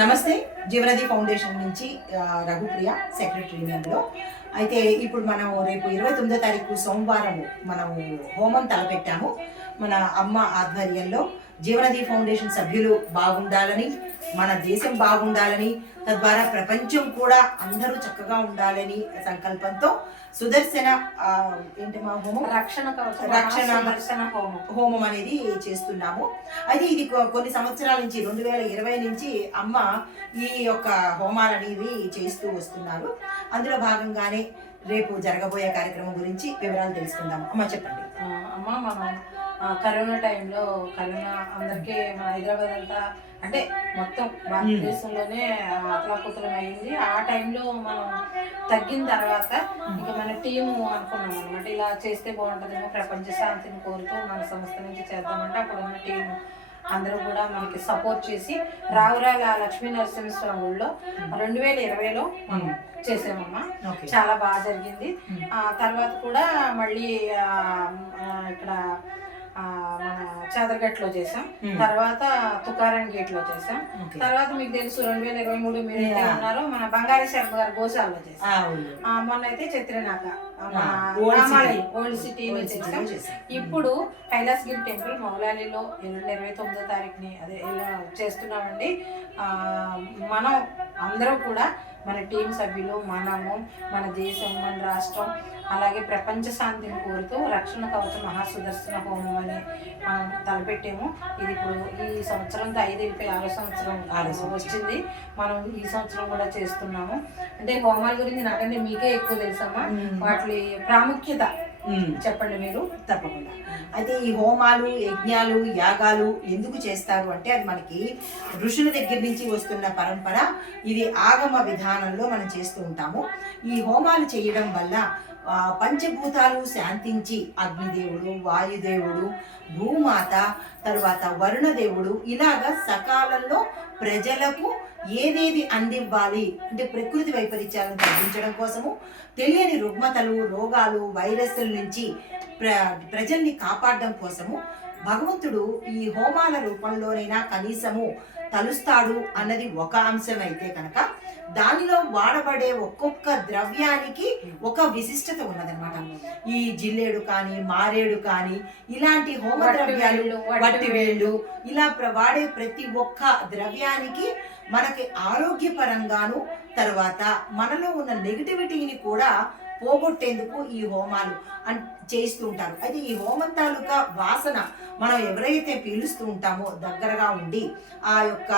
నమస్తే. జీవనది ఫౌండేషన్ నుంచి రఘుప్రియ సెక్రటరీ నెంబర్లో. అయితే ఇప్పుడు మనం రేపు 29వ తారీఖు సోమవారం మనము హోమం తలపెట్టాము. మన అమ్మ ఆధ్వర్యంలో జీవనది ఫౌండేషన్ సభ్యులు బాగుండాలని, మన దేశం బాగుండాలని, తద్వారా ప్రపంచం కూడా అందరూ చక్కగా ఉండాలని సంకల్పంతో సుదర్శన రక్షణ హోమం అనేది చేస్తున్నాము. అయితే ఇది కొన్ని సంవత్సరాల నుంచి 2020 నుంచి అమ్మ ఈ యొక్క హోమాలు అనేవి చేస్తూ వస్తున్నారు. అందులో భాగంగానే రేపు జరగబోయే కార్యక్రమం గురించి వివరాలు తెలుసుకుందాము. అమ్మ చెప్పండి. అమ్మ మనం కరోనా టైంలో కరోనా అందరికీ మన హైదరాబాద్ అంతా అంటే మొత్తం భారతదేశంలోనే అతలాకుతలం అయింది. ఆ టైంలో మనం తగ్గిన తర్వాత ఇంకా మన టీము అనుకున్నాం అనమాట, ఇలా చేస్తే బాగుంటుందేమో, ప్రపంచ శాంతిని కోరుతూ మన సంస్థ నుంచి చేద్దామంటే అప్పుడు ఉన్న టీము అందరూ కూడా మనకి సపోర్ట్ చేసి రావురాల లక్ష్మీ నరసింహస్వామి గుడిలో 2020లో మనం చేసామమ్మా. చాలా బాగా జరిగింది. తర్వాత కూడా మళ్ళీ ఇక్కడ మన చాదర్గట్లో చేసాం, తర్వాత తుకారం గేట్ లో చేసాం, తర్వాత మీకు తెలుసు 2023 మీరు ఏదైతే ఉన్నారో మన బంగారీ శర్మ గారు గోశాలలో చేసాం, మొన్న అయితే చిత్రనాక రామాలయం ఓల్డ్ సిటీలో చేసాం. ఇప్పుడు కైలాసగిరి టెంపుల్ మౌలాలిలో 29వ తారీఖుని అదే చేస్తున్నామండి. మనం అందరూ కూడా మన టీం సభ్యులు, మనము, మన దేశం, మన రాష్ట్రం, అలాగే ప్రపంచ శాంతిని కోరుతూ రక్షణ కవచ మహాసుదర్శన హోమం అని మనం తలపెట్టాము. ఇది ఇప్పుడు ఈ సంవత్సరంతో 5 సంవత్సరం వచ్చింది. మనం ఈ సంవత్సరం కూడా చేస్తున్నాము. అంటే హోమాల గురించి నాకంటే మీకే ఎక్కువ తెలుసమ్మా, వాటి ప్రాముఖ్యత చెప్పండి మీరు. తప్పకుండా. అయితే ఈ హోమాలు, యజ్ఞాలు, యాగాలు ఎందుకు చేస్తారు అంటే అది మనకి ఋషుల దగ్గర నుంచి వస్తున్న పరంపర. ఇది ఆగమ విధానంలో మనం చేస్తూ ఉంటాము. ఈ హోమాలు చేయడం వల్ల పంచభూతాలు శాంతించి అగ్నిదేవుడు, వాయుదేవుడు, భూమాత, తర్వాత వరుణదేవుడు ఇలాగా సకాలంలో ప్రజలకు ఏదేది అందివ్వాలి అంటే ప్రకృతి వైపరీత్యాలను తగ్గించడం కోసము, తెలియని రుగ్మతలు, రోగాలు, వైరస్ల నుంచి ప్రజల్ని కాపాడడం కోసము భగవంతుడు ఈ హోమాల రూపంలోనైనా కనీసము తలుస్తాడు అన్నది ఒక అంశం. అయితే కనుక దానిలో వాడబడే ఒక్కొక్క ద్రవ్యానికి ఒక విశిష్టత ఉన్నదన్నమాట. ఈ జిల్లేడు కానీ, మారేడు కానీ, ఇలాంటి హోమ ద్రవ్యాలు, వట్టివేళ్ళు, ఇలా వాడే ప్రతి ఒక్క ద్రవ్యానికి మనకి ఆరోగ్యపరంగాను, తర్వాత మనలో ఉన్న నెగిటివిటీని కూడా పోగొట్టేందుకు ఈ హోమాలు చేస్తూ ఉంటారు. అయితే ఈ హోమం తాలూకా వాసన మనం ఎవరైతే పీలుస్తూ ఉంటామో దగ్గరగా ఉండి ఆ యొక్క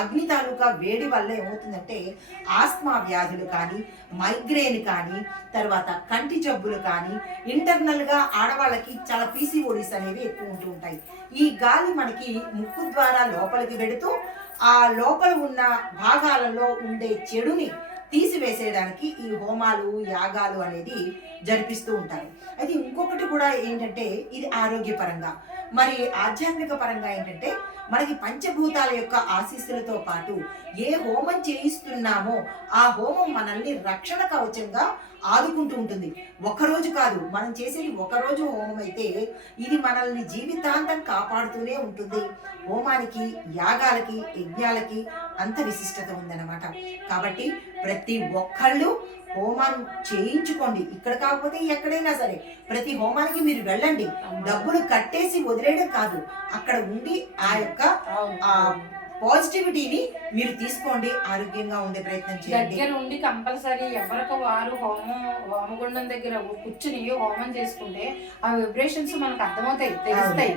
అగ్ని తాలూకా వేడి వల్ల ఏమవుతుందంటే ఆస్మా వ్యాధులు కానీ, మైగ్రేన్ కానీ, తర్వాత కంటి జబ్బులు కానీ, ఇంటర్నల్గా ఆడవాళ్ళకి చాలా పీసీఓడీస్ అనేవి ఎక్కువ ఉంటూ ఉంటాయి. ఈ గాలి మనకి ముక్కు ద్వారా లోపలికి వెడుతూ ఆ లోపల ఉన్న భాగాలలో ఉండే చెడుని తీసివేసేయడానికి ఈ హోమాలు, యాగాలు అనేది జరిపిస్తూ ఉంటారు. అయితే ఇంకొకటి కూడా ఏంటంటే ఇది ఆరోగ్యపరంగా, మరి ఆధ్యాత్మిక పరంగా ఏంటంటే మనకి పంచభూతాల యొక్క ఆశీస్సులతో పాటు ఏ హోమం చేయిస్తున్నామో ఆ హోమం మనల్ని రక్షణ కవచంగా ఆదుకుంటూ ఉంటుంది. ఒకరోజు కాదు, మనం చేసేది ఒకరోజు హోమం అయితే ఇది మనల్ని జీవితాంతం కాపాడుతూనే ఉంటుంది. హోమానికి, యాగాలకి, యజ్ఞాలకి అంత విశిష్టత ఉందన్నమాట. కాబట్టి ప్రతి ఒక్కళ్ళు హోమాన్ని చేయించుకోండి. ఇక్కడ కాకపోతే ఎక్కడైనా సరే ప్రతి హోమానికి మీరు వెళ్ళండి. డబ్బులు కట్టేసి వదిలేయడం కాదు, అక్కడ ఉండి ఆ యొక్క పాజిటివిటీని మీరు తీసుకోండి. ఆరోగ్యంగా ఉండే ప్రయత్నం చేయండి. దగ్గర ఉండి కంపల్సరీ ఎవరికి వారు హోమగుండం దగ్గర కూర్చుని హోమం చేసుకుంటే ఆ వైబ్రేషన్స్ మనకు అర్థమవుతాయి, తెలుస్తాయి.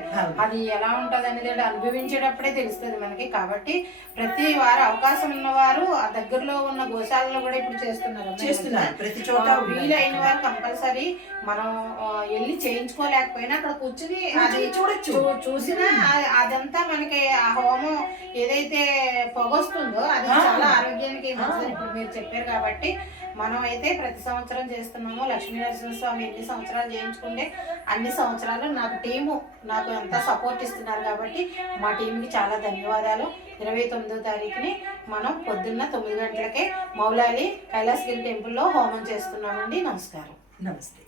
అది ఎలా ఉంటుంది అనేది అనుభవించేటప్పుడే తెలుస్తుంది మనకి. కాబట్టి ప్రతి వారు అవకాశం ఉన్నవారు ఆ దగ్గరలో ఉన్న గోశాలలో కూడా ఇప్పుడు చేస్తున్నారు. ప్రతి చోట వీలైన వారు కంపల్సరీ మనం వెళ్ళి చేయించుకోలేకపోయినా అక్కడ కూర్చుని అది చూడొచ్చు. చూసినా అదంతా మనకి ఆ హోమం ఏదైతే పొగొస్తుందో అది చాలా ఆరోగ్యానికి మంచిదని ఇప్పుడు మీరు చెప్పారు. కాబట్టి మనం అయితే ప్రతి సంవత్సరం చేస్తున్నాము. లక్ష్మీ నరసింహస్వామి ఎన్ని సంవత్సరాలు చేయించుకుంటే అన్ని సంవత్సరాలు నాకు ఎంత సపోర్ట్ ఇస్తున్నారు. కాబట్టి మా టీంకి చాలా ధన్యవాదాలు. 29వ తారీఖుని మనం పొద్దున్న 9 గంటలకే మౌలాలి కైలాసగిరి టెంపుల్లో హోమం చేస్తున్నామండి. నమస్కారం. నమస్తే.